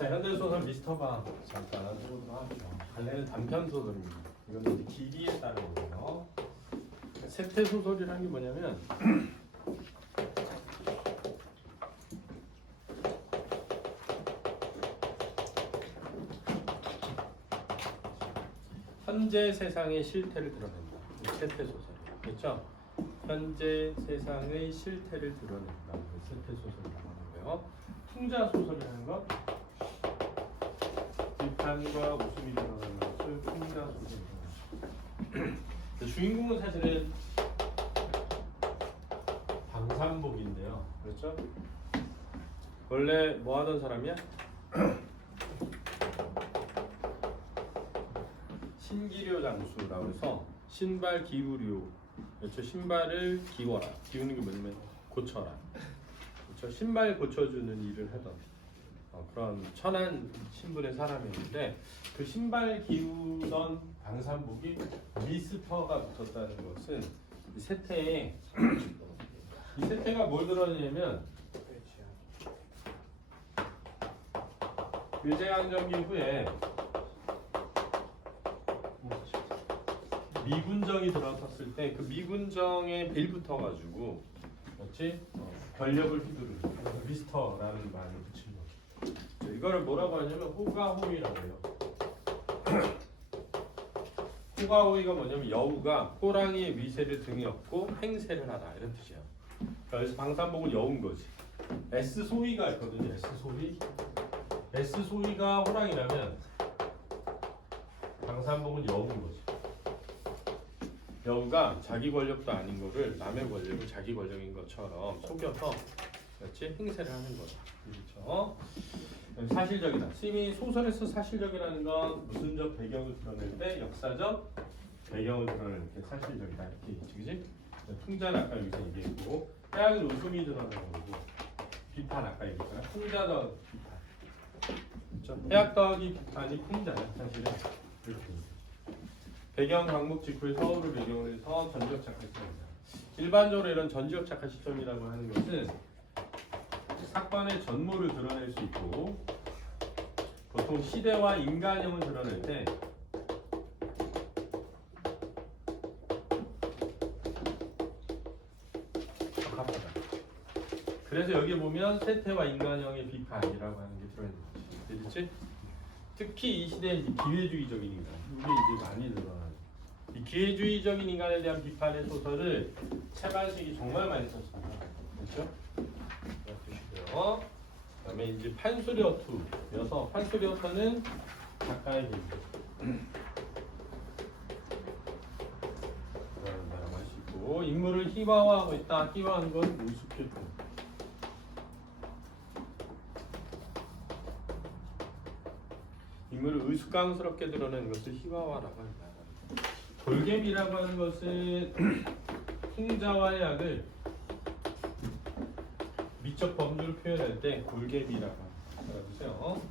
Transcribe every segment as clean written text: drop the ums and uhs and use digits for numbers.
자, 현대소설 미스터방 잠깐 해보도록 하죠. 갈래는 단편소설입니다. 이건 이제 길이에 따른 거예요. 세태소설이라는 게 뭐냐면 현재 세상의 실태를 드러낸다. 세태소설이에요. 그렇죠? 현재 세상의 실태를 드러낸다. 세태소설이라고 하는 거예요. 풍자소설이라는 건 비판과 웃음이 드러나는 것을 풍자소설이라고 합니다. 주인공은 사실은 방산복인데요. 그렇죠? 원래 뭐 하던 사람이야? 신기료 장수라고 해서 신발 기우료, 그렇죠? 신발을 기워라. 기우는 게 뭐냐면 고쳐라. 그렇죠? 신발 고쳐주는 일을 하던 그런 천한 신분의 사람이었는데 그 신발 기우던 방산복이 미스터가 붙었다는 것은 이 세태에 이 세태가 뭘 드러내냐면 일제강점기 후에 미군정이 들어섰을 때 그 미군정에 빌붙어가지고 그렇지? 권력을 휘두르는 그래서 미스터라는 말을 붙인 거죠. 이거를 뭐라고 하냐면 호가호위라고 해요. 호가호위가 뭐냐면 여우가 호랑이의 위세를 등에 업고 행세를 하다 이런 뜻이야. 그래서 방산복은 여우인 거지. S소위가 있거든요. S소위. S소위가 호랑이라면 방산복은 여우인 거지. 여우가 자기 권력도 아닌 거를 남의 권력을 자기 권력인 것처럼 속여서 그렇지? 행세를 하는 거다. 그렇죠? 사실적이다. 이미 소설에서 사실적이라는 건 무슨적 배경을 드러낼 때 역사적 배경을 드러낼 때 사실적이다. 이렇게 있지, 그지? 풍자는 아까 여기서 얘기했고, 해악은 웃음이 드러나는 거고, 비판 아까 얘기했잖아. 풍자 더하기 비판. 그렇죠? 해악 더하기 비판이 풍자야, 사실은. 이렇게. 배경 강목 직후에 서울을 배경으로 해서 전지적 작가 시점이다. 일반적으로 이런 전지적 작가 시점이라고 하는 것은 사건의 전모를 드러낼 수 있고 보통 시대와 인간형을 드러낼 때 적합하다. 그래서 여기 보면 세태와 인간형의 비판이라고 하는 게 들어있는 거지. 되겠지? 특히 이 시대의 기회주의적인 인간 이게 이제 많이 드러나요. 이 기회주의적인 인간에 대한 비판의 소설을 채반식이 정말 많이 썼습니다. 그렇죠? 보시고요. 그다음에 이제 판소리어투여서 판소리어투는 작가의 개인. 마시고 인물을 희화화하고 있다. 희화한 건 우습게도. 인물을 의숙강스럽게 드러내는 것을 희화화라고 합니다. 돌개미라고 하는 것은 풍자와 해악을 미적 범주를 표현할 때 돌개미라고 알아두세요.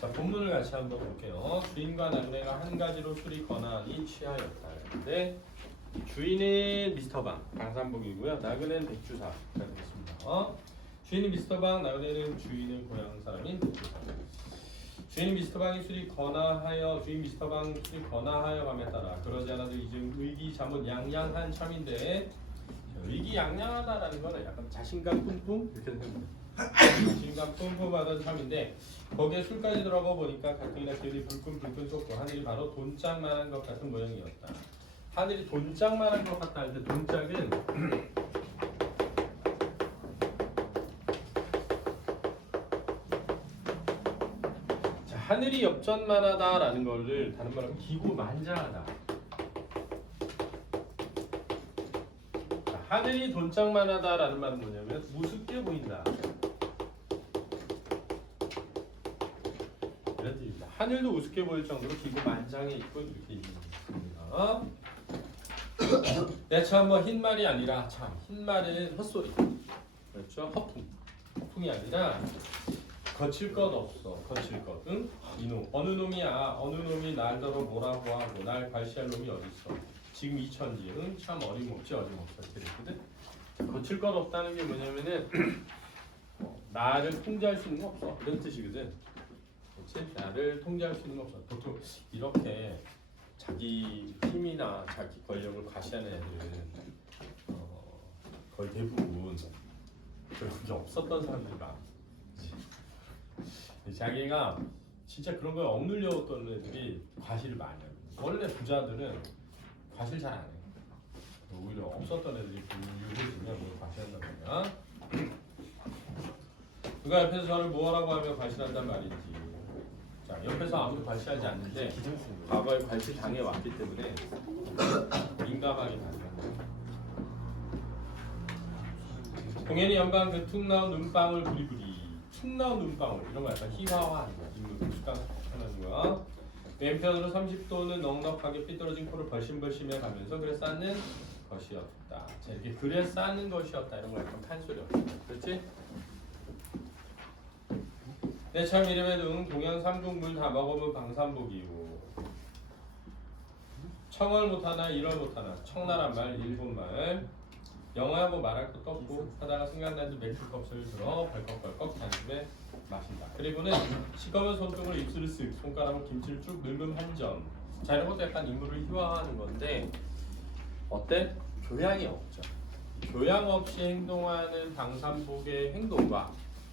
자, 본문을 같이 한번 볼게요. 주인과 나그네가 한 가지로 술이 권하니 취하였다. 그런데 주인은 미스터방, 방산복이고요. 나그네는 백주사가 되겠습니다. 주인은 미스터방, 나그네는 주인의 고향 사람인 백주사. 주인 미스터방이 술이 권하하여 주인 미스터방 술이 권하하여 감에 따라 그러지 않아도 이제 의기자문 양양한 참인데 의기양양하다라는 거는 약간 자신감 뿜뿜 이렇게 생각합니다. 자신감 뿜뿜하던 참인데 거기에 술까지 들어가 보니까 가뜩이나 기운이 불끈불끈 쏟고 하늘이 바로 돈짝만한 것 같은 모양이었다. 하늘이 돈짝만한 것 같다 할 때 돈짝은 하늘이 엽전만하다라는 것을 다른 말로 기고만장하다. 하늘이 돈짝만하다라는 말은 뭐냐면 우습게 보인다. 이런 뜻입니다. 하늘도 우습게 보일 정도로 기고만장해 있고 이렇게 있습니다. 내가 뭐 흰말이 아니라 참 흰말은 헛소리. 그렇죠? 허풍이 아니라 거칠 것 없어. 거칠 것. 응? 이놈. 어느 놈이야. 어느 놈이 날더러 뭐라고 하고 날 발시할 놈이 어딨어. 지금 이천지. 응? 참 어림없지 어림없어. 이렇게 됐거든. 거칠 것 없다는 게 뭐냐면은 나를 통제할 수 있는 거 없어. 이런 뜻이거든. 그렇지? 나를 통제할 수 있는 거 없어. 보통 이렇게 자기 힘이나 자기 권력을 과시하는 애들은 거의 대부분 그런 게 없었던 사람들이 많아. 자기가 진짜 그런 거에 억눌려왔던 애들이 과시를 많이 해요. 원래 부자들은 과시를 잘 안 해요. 오히려 없었던 애들이 유해지면 그걸 과시한단 말이야. 누가 옆에서 저를 뭐라고 하며 과시한단 말이지. 자, 옆에서 아무도 과시하지 않는데 과거에 과시 당해왔기 때문에 민감하게 반응한다. 공연이 연방 그 툭 나온 눈방울 부리부리. 툭 나온 눈방울 이런 거 약간 희화화하는 거야. 인물 툭하는 거야. 왼편으로 30도는 넉넉하게 삐뚤어진 코를 벌심벌심해 가면서 그래 쌓는 것이었다. 자, 이렇게 그래 쌓는 것이었다. 이런 거 약간 판소리였다. 그렇지? 내 참 이름에 등 동양 삼국물 다 먹으면 방산복이요. 청을 못하나 일을 못하나 청나란 말 일본말 영어하고 말할 것도 없고 하다가 순간나도 맥주값을 들어 벌컥벌컥 단숨에 마신다. 그리고는 시커먼 손등으로 입술을 쓱 손가락으로 김치를 쭉 늙은 한 점. 자, 이런 것도 약간 인물을 희화화하는 건데 어때? 교양이 없죠. 교양 없이 행동하는 방산복의 행동과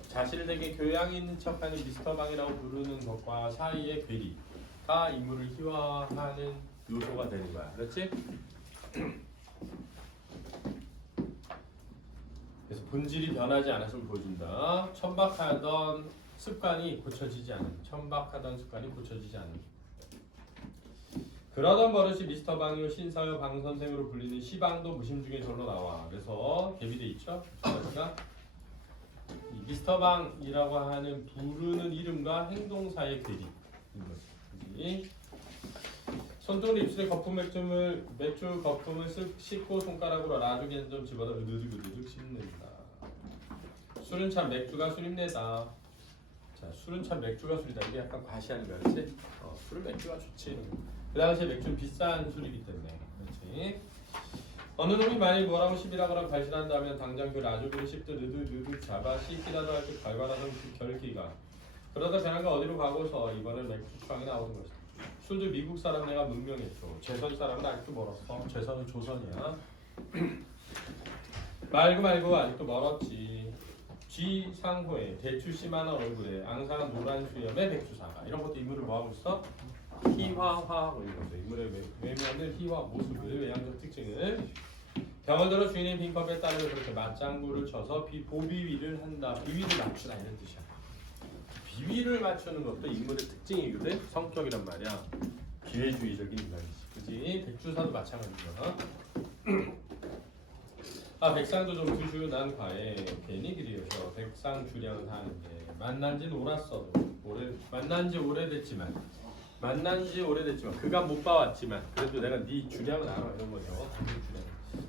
자신에게 교양이 있는 척하는 미스터 방이라고 부르는 것과 사이의 괴리가 인물을 희화화하는 요소가 되는 거야. 그렇지? 그래서 본질이 변하지 않았음을 보여준다. 천박하던 습관이 고쳐지지 않은. 천박하던 습관이 고쳐지지 않은. 그러던 버릇이 미스터 방이요 신사요 방 선생으로 불리는 시방도 무심 중에 절로 나와. 그래서 대비돼 있죠. 그러니까 이 미스터 방이라고 하는 부르는 이름과 행동 사이의 괴리인 거지. 손등으로 입술에 맥주 거품을 쓱 씻고 손가락으로 라주기 한 점 집어다 으드득 씹는다. 술은 참 맥주가 술입니다. 자, 술은 참 맥주가 술이다. 이게 약간 과시하는 거야, 그렇지? 술은 맥주가 좋지. 그 당시에 맥주는 비싼 술이기 때문에, 그렇지? 어느 놈이 만일 뭐라고 시비라거나 발신한다면 당장 그 라주기를 씹듯 으드득 잡아 씻기라도 할 듯 발발하던 그 결기가 그러다 배낭가 어디로 가고서 이번엔 맥주창이 나오는 것이다. 술도 미국 사람 내가 문명했죠. 재선 사람은 아직도 멀었어. 재선은 조선이야. 말고 아직도 멀었지. 쥐상호에 대추씨만한 얼굴에 앙상한 노란 수염의 백주사가 이런 것도 인물을 뭐하고 있어? 희화화하고 있는 거죠. 인물의 외면을 희화 모습을 외향적 특징을 병을 들어 주인의 빈컵에 따르며 그렇게 맞장구를 쳐서 보비위를 한다. 비위를 맞추다 이런 뜻이야. 비위를 맞추는 것도 인물의 특징이거든. 성격이란 말이야. 기회주의적인 인간이지. 그지? 백주사도 마찬가지야. 아, 백상도 좀 주슈 난 과에 괜히 그리여서 백상 주량을 하는데 만난지 오래됐지만 그간 못 봐왔지만 그래도 내가 네 주량을 알아 이런 거죠. 주량.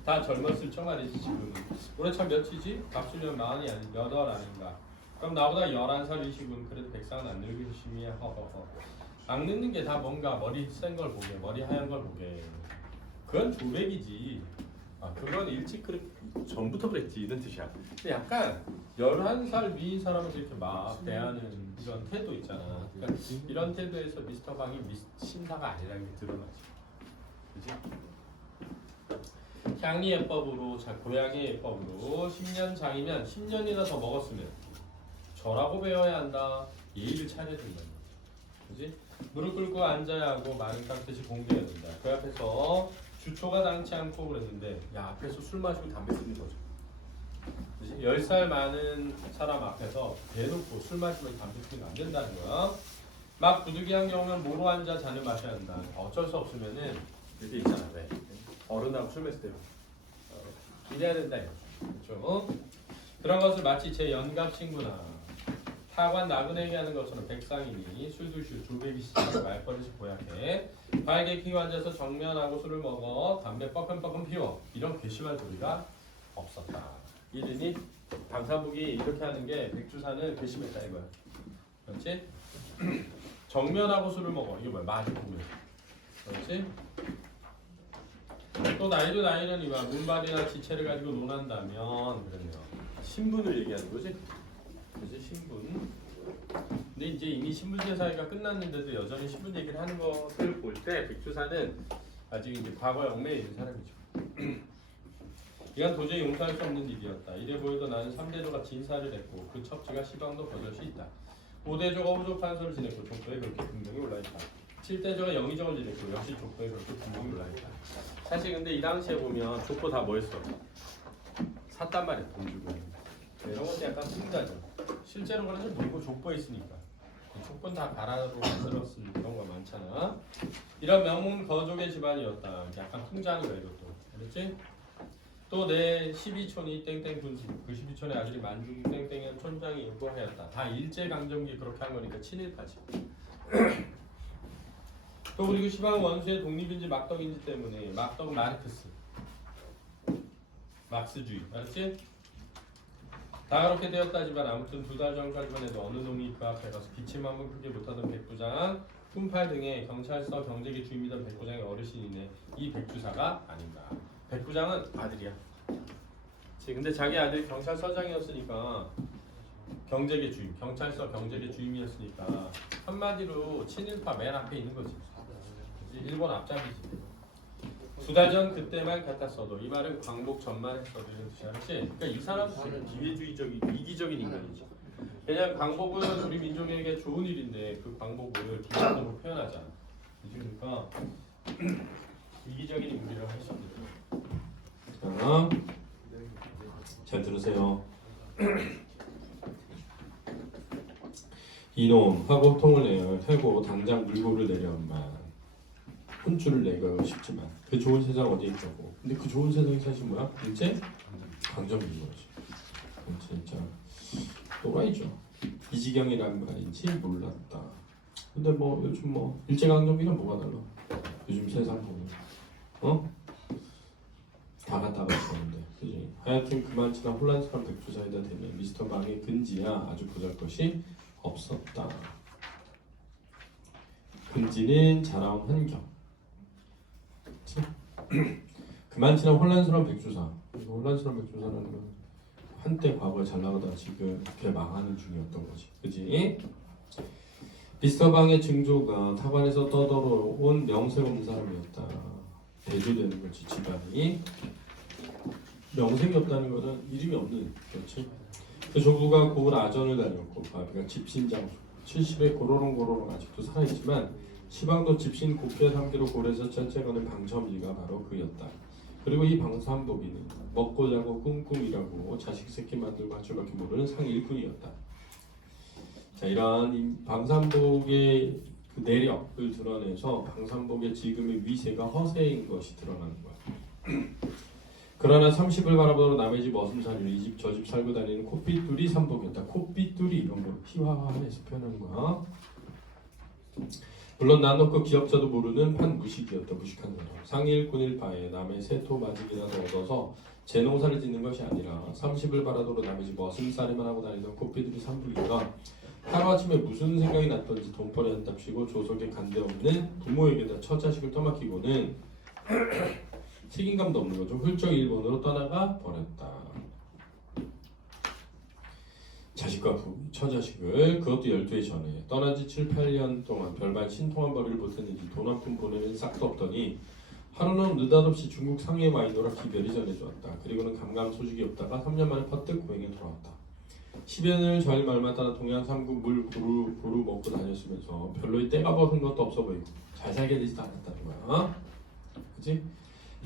다 젊었을 적 말이지 지금. 올해 참 몇이지? 갑술년 48 아닌가. 그럼 나보다 11살 이시군. 그래도 백상은 안 늙으심이 허허허. 안 늙는 게 다 뭔가 머리 센 걸 보게, 머리 하얀 걸 보게. 그건 조백이지. 아, 그건 일찍 전부터 그랬지 이런 뜻이야. 근데 약간 11살 위인 사람을 이렇게 막 대하는 이런 태도 있잖아. 그러니까 이런 태도에서 미스터 방이 신사가 아니라는 게 드러나지. 그지? 향리 예법으로, 고양이 예법으로 10년 장이면 10년이나 더 먹었으면 저라고 배워야 한다. 예의를 차려야 된다. 그지? 무릎 꿇고 앉아야 하고 마른 깍듯이 공부해야 된다. 그 앞에서 주초가 당치 않고 그랬는데 야 앞에서 술 마시고 담배 피는 거죠. 그치? 10살 많은 사람 앞에서 대놓고 술 마시면 담배 피면 안 된다는 거야. 막 부득이한 경우는 모로 앉아 잔을 마셔야 한다. 어쩔 수 없으면은 이렇게 있잖아. 왜? 어른하고 술 마실 때 이래야 된다 이거죠. 그렇죠? 그런 것을 마치 제 연갑 친구나 타관 나그네에게 하는 것처럼 백상이니 술두슈 조배기씨 말버릇이 고약해 바에게 끼고 앉아서 정면하고 술을 먹어 담배 뻐끔뻐끔 피워 이런 괘씸한 소리가 없었다. 이르니 방사복이 이렇게 하는 게 백주사는 괘씸했다 이거야. 그렇지? 정면하고 술을 먹어 이거 뭐야? 마주 보면 그렇지? 또 나이도 나이려니와 문발이나 지체를 가지고 논한다면 그러네요. 신분을 얘기하는 거지? 그래서 신분. 근데 이제 이미 신분제 사회가 끝났는데도 여전히 신분 얘기를 하는 것을 볼 때 백주사는 아직 이제 과거에 얽매여 있는 사람이죠. 이건 도저히 용서할 수 없는 일이었다. 이래 보여도 나는 3대조가 진사를 했고 그 첩지가 시방도 버젓이 있다. 5대조가 호조 판서를 지냈고 족보에 그렇게 분명히 올라있다. 7대조가 영의정을 지냈고 역시 족보에 그렇게 분명히 올라있다. 사실 근데 이 당시에 보면 족보 다 뭐했어? 샀단 말이야. 돈 주고. 이런 것도 약간 풍자죠. 실제로 그래서 물고 족보에 있으니까. 족보는 다 가라로 만들었을 경우가 많잖아. 이런 명문 거족의 집안이었다. 약간 풍자하는 거야 이것도. 그렇지? 또 내 12촌이 땡땡 군수 그 12촌의 아들이 만중 땡땡한 촌장이 요구하였다. 다 일제강점기 그렇게 한 거니까 친일파지. 또 그리고 시방 원수의 독립인지 막덕인지 때문에 막덕은 마르크스 막스주의 알았지? 다 그렇게 되었다지만 아무튼 2달 전까지만 해도 어느 놈이 그 앞에 가서 기침한번 크게 못하던 백부장 훈팔 등의 경찰서 경제계 주임이던 백부장의 어르신이네. 이 백주사가 아닌가. 백부장은 아들이야. 근데 자기 아들이 경찰서장이었으니까 경제계 주임, 경찰서 경제계 주임이었으니까 한마디로 친일파 맨 앞에 있는 거지. 일본 앞잡이지. 2달 전 그때만 같았어도 이 말은 광복 전만 했어도 이런 뜻이 알았지? 그러니까 이 사람은 되게 기회주의적인, 이기적인 인간이지. 왜냐면 광복은 우리 민족에게 좋은 일인데 그 광복을 비판으로 표현하잖아. 그러니까 이기적인 인물이라고 할 수 있는. 잘 들으세요. 이놈 하고 통을 내어 태고 당장 물고를 내려만 혼쭐을 내고 싶지만 그 좋은 세상 어디에 있다고. 근데 그 좋은 세상이 사실 뭐야? 일제 강점기인 거지. 진짜 또라이죠. 이지경이란 말인지 몰랐다. 근데 뭐 요즘 뭐 일제 강점기랑 뭐가 달라? 요즘 세상 보면 다 갖다가 좋은데, 그지? 하여튼 그만치나 혼란스러운 백두사이다 되면 미스터 망의 근지야 아주 보잘것이 없었다. 근지는 자라온 환경. 그만치나 혼란스러운 백주사. 혼란스러운 백주사라는 건 한때 과거에 잘 나가다가 지금 이렇게 망하는 중이었던 거지, 그지? 미스터 방의 증조가 타관에서 떠돌아온 명색 없는 사람이었다. 대조되는 거지, 집안이. 명색이 없다는 것은 이름이 없는, 그렇지? 그 조부가 고을 아전을 다녔고 바비가 집신장수 70에 고로롱고로롱 아직도 살아있지만 시방도 집신 국회 상기로 고래서 짤짤거는 방첨이가 바로 그였다. 그리고 이 방삼복이는 먹고 자고 꿍꿍이라고 자식 새끼 만들고 할 줄밖에 모르는 상일꾼이었다. 자, 이러한 방삼복의 그 내력을 드러내서 방삼복의 지금의 위세가 허세인 것이 드러나는 거야. 그러나 30을 바라보는 남의 집 머슴살이를 이 집 저 집 살고 다니는 콧빗둘이 삼복이었다. 콧빗둘이 이런 거 희화화해서 표현하는 거야. 물론 나놓고 기억자도 모르는 판무식이었다. 무식한 사람. 상일꾼일파에 남의 세토마직이라도 얻어서 제 농사를 짓는 것이 아니라 30을 바라도록 남의 집 머슴살이만 하고 다니던 콧빗둘이 삼복이가 하루아침에 무슨 생각이 났던지 돈벌이 한답시고 조석에 간대 없는 부모에게다 처자식을 떠맡기고는 책임감도 없는 거죠. 훌쩍 일본으로 떠나가 버렸다. 자식과 처자식을 그것도 12해 전에 떠난 지 7, 8년 동안 별반 신통한 벌이를 못했는지 돈 한 푼 보내는 싹도 없더니 하루는 느닷없이 중국 상해 마이노라 기별이 전해주었다. 그리고는 감감소식이 없다가 3년 만에 퍼뜩 고향에 돌아왔다. 10여 년을 저일 말만 따라 동양 삼국 물 고루 먹고 다녔으면서 별로 때가 벗은 것도 없어 보이고 잘 살게 되지도 않았다는 거야. 그치?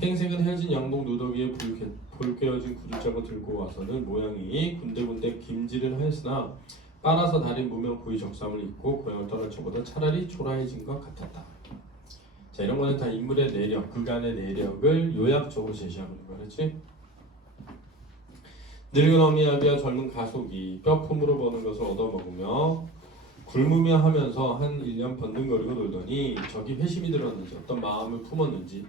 행색은 헤어진 양복 누더기에 불 꿰어진 구두장을 들고 와서는 모양이 군데군데 김질을 하였으나 빨아서 다린 무명 고위 적삼을 입고 고향을 떠날 저보다 차라리 초라해진 것 같았다. 자, 이런 거는 다 인물의 내력, 그간의 내력을 요약적으로 제시하고 있는 거겠지? 늙은 어미아비와 젊은 가속이 뼈품으로 버는 것을 얻어먹으며 굶으며 하면서 한 1년 번등거리고 놀더니 저기 회심이 들었는지 어떤 마음을 품었는지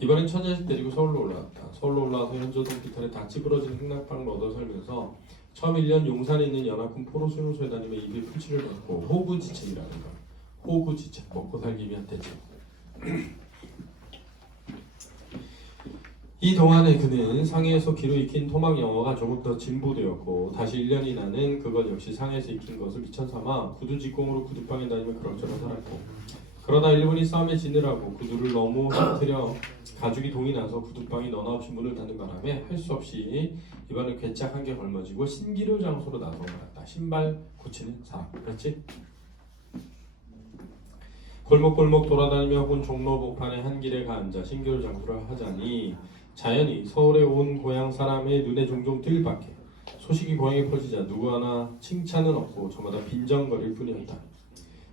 이번엔 처자식 데리고 서울로 올라왔다. 서울로 올라와서 현조동 비탈에 다 찌부러진 횡락방을 얻어 살면서 처음 1년 용산에 있는 연합군 포로 수용소에 다니며 입에 풀칠을 받고 호구지책이라는 거. 호구지책, 먹고 살기 위한 대책. 이 동안에 그는 상해에서 귀로 익힌 토막 영어가 조금 더 진보되었고 다시 1년이나는 그것 역시 상해에서 익힌 것을 미천삼아 구두 직공으로 구두방에 다니며 그럭저럭 살았고 그러다 일본이 싸움에 지느라고 구두를 너무 힘들여 가죽이 동이 나서 구두방이 너나 없이 문을 닫는 바람에 할 수 없이 이번에 괴짝 한 개 걸머지고 신기루 장소로 나서 말았다. 신발 고치는 사람. 그렇지? 골목골목 돌아다니며 혹은 종로 복판의 한 길에 가 앉아 신기루 장소를 하자니 자연히 서울에 온 고향 사람의 눈에 종종 뜰 밖에 소식이 고향에 퍼지자 누구 하나 칭찬은 없고 저마다 빈정거릴 뿐이었다.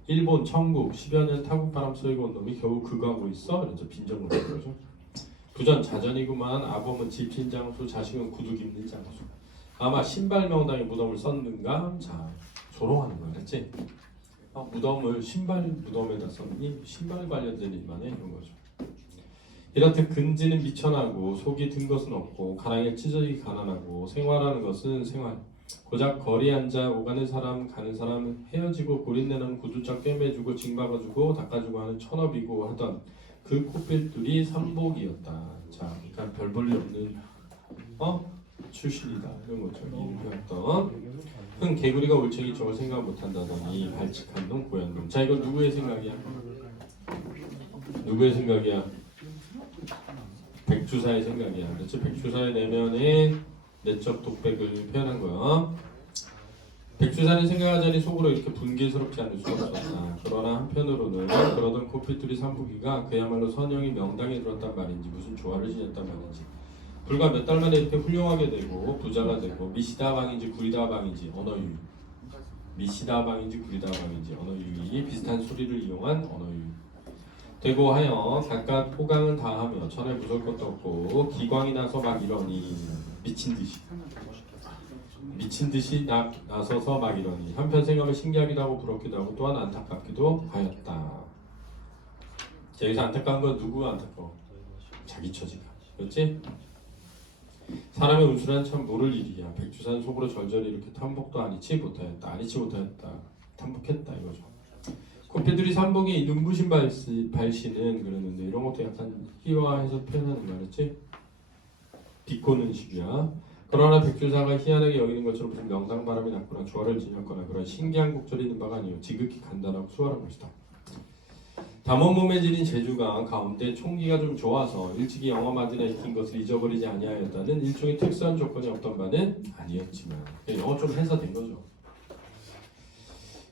일본, 천국, 10여 년 타국바람 쏘이고 온 놈이 겨우 그거 하고 있어? 이러면서 빈정거리는 거죠. 부전 자전이구만. 아범은 집신 장소, 자식은 구두 입는 장소. 아마 신발 명당에 무덤을 썼는가? 자, 조롱하는 거야, 그렇지? 무덤을 신발 무덤에다 썼니? 신발 관련된 일만 해 이런 거죠. 이렇듯 근지는 미천하고 속이 든 것은 없고 가랑에 찢어지기 가난하고 생활하는 것은 생활. 고작 거리에 앉아 오가는 사람 가는 사람 헤어지고 고린내는 구두짝 꿰매주고 징박아주고 닦아주고 하는 천업이고 하던 그 코필들이 삼복이었다. 자, 그러니까 별 볼 일 없는 출신이다 이런 거죠. 이름이었던 흥 개구리가 올챙이 저걸 생각 못한다더니 발칙한 놈 고얀 놈. 자, 이건 누구의 생각이야? 누구의 생각이야? 백주사의 생각이야. 그렇지? 백주사의 내면에 내적 독백을 표현한 거야. 백주사는 생각하자니 속으로 이렇게 분개스럽지 않을 수 없었다. 그러나 한편으로는 그러던 코피뚜리 삼부기가 그야말로 선영이 명당에 들었단 말인지 무슨 조화를 지녔단 말인지 불과 몇 달 만에 이렇게 훌륭하게 되고 부자가 되고 미시다방인지 구리다방인지 언어유희 미시다방인지 구리다방인지 언어유희 비슷한 소리를 이용한 언어유희 되고 하여 각각 포강은 다하며 천에 무서울 것도 없고 기광이 나서 막 이러니 미친 듯이 나서서 막 이러니 한편 생각은 신기하기도 하고 부럽기도 하고 또한 안타깝기도 하였다. 여기서 안타까운 건 누구가 안타까워? 자기 처지가. 그렇지? 사람의 운수란 참 모를 일이야. 백주산 속으로 절절히 이렇게 탐복도 아니치 못하였다. 탐복했다 이거죠. 코피들이 삼복이 눈부신 발씨는 그러는데 이런 것도 약간 희화해서 표현하는 말이지. 비꼬는 식이야. 그러나 백주사가 희한하게 여기는 것처럼 무슨 명상바람이 났거나 조화를 지녔거나 그런 신기한 곡절이 있는 바가 아니요 지극히 간단하고 수월한 것이다. 담원몸에 지닌 제주가 가운데 총기가 좀 좋아서 일찍이 영어마디나 익힌 것을 잊어버리지 아니하였다는 일종의 특수한 조건이 없던 바는 아니었지만 영어 좀 해서 된 거죠.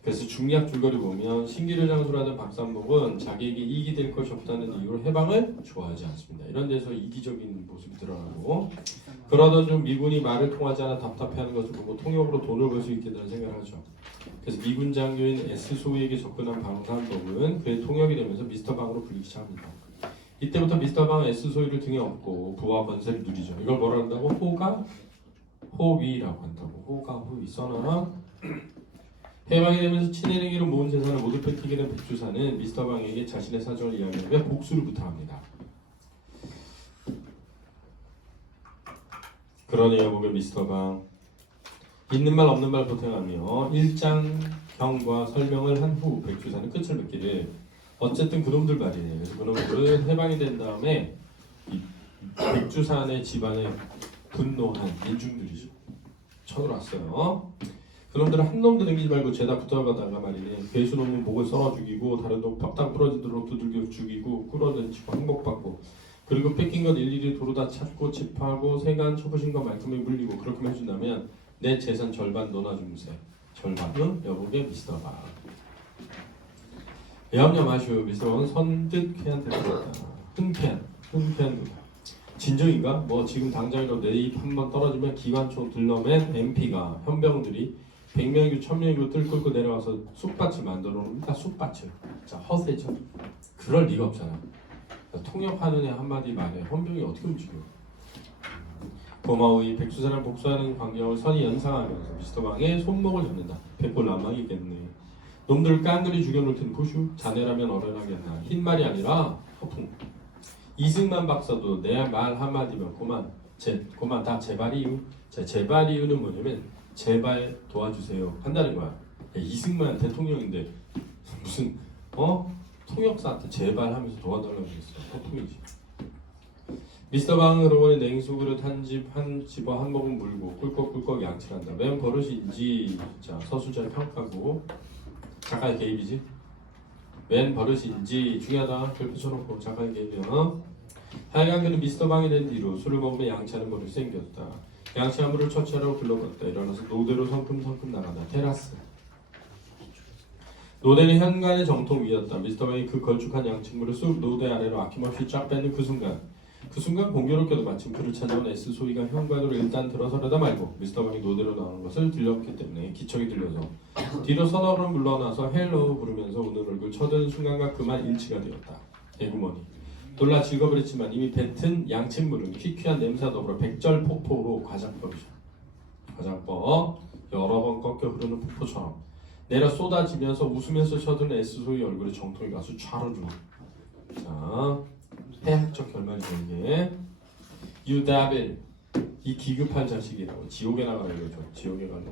그래서 중리학 줄거리 보면 신기를 장수라는 박삼복은 자기에게 이익이 될 것이 없다는 이유로 해방을 좋아하지 않습니다. 이런 데서 이기적인 모습이 드러나고 그러던 중 미군이 말을 통하지 않아 답답해하는 것을 보고 통역으로 돈을 벌 수 있겠다는 생각을 하죠. 그래서 미군 장교인 S소위에게 접근한 박삼복은 그의 통역이 되면서 미스터 방으로 불리기 시작합니다. 이때부터 미스터 방은 S소위를 등에 업고 부와 권세를 누리죠. 이걸 뭐라 한다고? 호가 호위라고 한다고. 호가 호위 써놔. 해방이 되면서 친일행위로 모은 재산을 모두 뺏기게 된 백주사는 미스터 방에게 자신의 사정을 이야기하며 복수를 부탁합니다. 그러네요. 보면 미스터 방 있는 말 없는 말 보태하며 일장경과 설명을 한 후 백주사는 끝을 맺기를 어쨌든 그놈들 말이에요. 그래서 그놈들은 해방이 된 다음에 이 백주산의 집안에 분노한 민중들이죠. 쳐들어왔어요. 그놈들은 한 놈도 남기지 말고 죄다 붙어가다가 말이네. 괴수놈은 목을 썰어 죽이고 다른 놈 팍팍 부러지도록 두들겨 죽이고 끌어내치고 항복받고 그리고 뺏긴 것 일일이 도로다 찾고 집하고 세간 쳐부신 것 말끔히 물리고 그렇게 해준다면 내 재산 절반 너나 주무세. 절반은 여보게 미스터 방. 염려마시오. 미스터 방은 선뜻 쾌한테 들었다. 흔쾌한 진정인가? 뭐 지금 당장이라도 내 입 한 번 떨어지면 기관총 들러맨 MP가 현병들이 100명이고 1000명이고 뜰 끓고 내려와서 쑥밭을 만들어 놓습니다. 쑥밭을. 자, 허세죠. 그럴 리가 없잖아. 통역하는 애 한마디 말에 헌병이 어떻게 움직여? 고마우이 백수사랑 복수하는 광경을 선이 연상하면서 미스터 방의 손목을 잡는다. 백골 난망이겠네. 놈들 깡그리 죽여놓을 텐 보슈. 자네라면 어련하겠나. 흰말이 아니라 허풍. 이승만 박사도 내 말 한마디면 고만 다 제발 이유. 자, 제발 이유는 뭐냐면 제발 도와주세요 한다는 거야. 야, 이승만 대통령인데 무슨 통역사한테 제발 하면서 도와달라고 했어. 허풍이지. 미스터 방은 그러고는 냉수 그릇 한 집어 한 모금 물고 꿀꺽꿀꺽 양치한다. 웬 버릇인지. 자, 서술자의 평가고 작가의 개입이지. 웬 버릇인지 중요하다. 별 붙여놓고 작가의 개입이야. 하여간 그는 미스터 방이 된 뒤로 술을 먹으며 양치하는 버릇이 생겼다. 양치한 물을 처치하라고 불러봤다. 일어나서 노대로 성큼성큼 나간다. 테라스. 노대는 현관의 정통 위였다. 미스터 방이 그 걸쭉한 양치물을 쑥 노대 아래로 아낌없이 쫙 빼는 그 순간 공교롭게도 마침 그를 찾아온 S 소희가 현관으로 일단 들어서려다 말고 미스터 방이 노대로 나오는 것을 들렸기 때문에 기척이 들려서 뒤로 서너 걸음 물러나서 헬로 부르면서 오는 얼굴 쳐든 순간과 그만 일치가 되었다. 개구머니. 놀라 질거버렸지만 이미 뱉은 양침물은 퀴퀴한 냄새와 더불어 백절폭포로 과장법이죠. 과장법. 여러 번 꺾여 흐르는 폭포처럼 내려 쏟아지면서 웃으면서 쳐든 S 소희 얼굴에 정통이 가서 촤르르. 자, 해학적 결말이죠 이게. 유다빌, 이 기급한 자식이라고 지옥에 나가라 이거죠. 지옥에 가는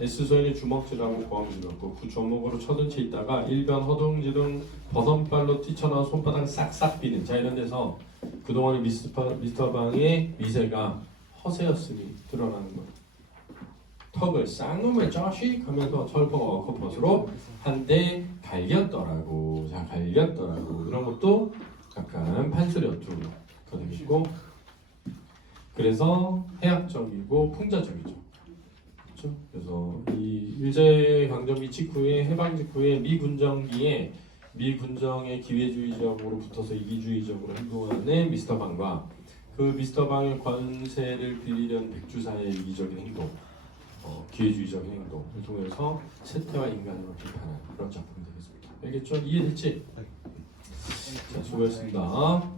S 소연이 주먹질하고 고함질렀고 그 주먹으로 쳐든 채 있다가 일변 허둥지둥 버선발로 뛰쳐나온 손바닥 싹싹 비는. 자, 이런 데서 그동안의 미스터 방의 미세가 허세였으니 드러나는 거예요. 턱을 쌍놈의 자식 하면서 철퍼 커퍼스로 한 대 갈겼더라고. 자, 갈겼더라고. 이런 것도 약간 판소리어투 거든요. 그래서 해학적이고 풍자적이죠. 그렇죠? 그래서 이 일제강점기 직후에 해방 직후에 미군정기에 미군정의 기회주의적으로 붙어서 이기주의적으로 행동하는 미스터 방과 그 미스터 방의 관세를 빌리려는 백주사의 이기적인 행동, 기회주의적인 행동을 통해서 세태와 인간으로 비판하는 그런 작품이 되겠습니다. 알겠죠? 이해됐지? 자, 수고했습니다.